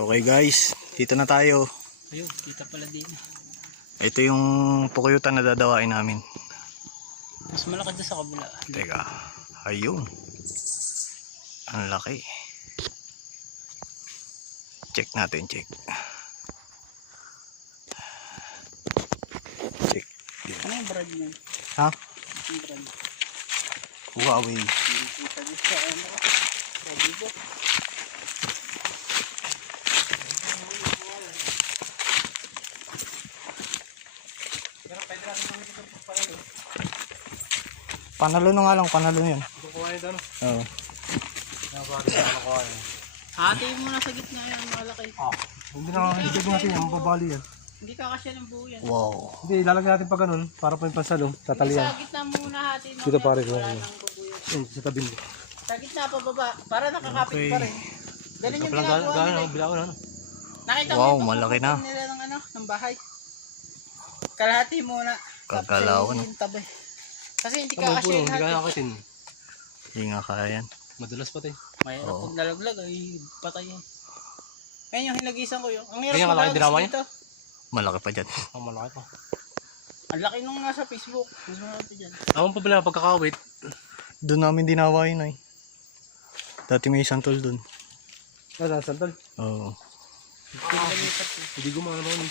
Okay guys, dito na tayo. Ayun, kita pala din. Ito yung pukuyutan na dadawain namin. Mas malaki doon sa kabila. Teka, ayun. Ang laki. Check natin, check. Check. Ano yung brand niyan? Ha? Yung brand. Huawei. Hindi kita doon sa ano. Sabi ko. Panalo na nga lang, panalo yun. Kukuha yun doon. Oo. Hati mo na sa gitna yan, malaki. Hindi na ibig natin yan, mababali yan. Hindi kakasya ng buo yan. Wow. Hindi, ilalagay natin pa ganun para pa yung pansalo, tatalian. Sa gitna muna hati mo. Dito pare ko. Wala nang bubuyot. Yun, sa tabi mo. Sa gitna pa baba, para nakakapit Okay. pa rin. Ganun yung ginagawa nila. Bilaw na. Nakita Wow, mo yung malaki na. pagkukunan nila ng ano, ng bahay. Kalahati muna. Kagalawan, Tapos yung tabi. Kasi hindi Ang kakasya puno, yung hindi kaya hati. akitin. Hindi nga kaya yan. Madalas pati. Mahirap Oo. pag nalaglag ay patay yan. Ngayon yung hinagisan ko yun. Ang hirap Kaya malaki maglagay dinawa dito. Malaki pa dyan. Ang malaki pa. Ang laki nung nasa Facebook. Mas malaki dyan. Ang pabila pagkakawit. Doon namin dinawain ay. Dati may isang tol doon. Sandal. Oo. Pinalipat ko. Hindi gumana naman.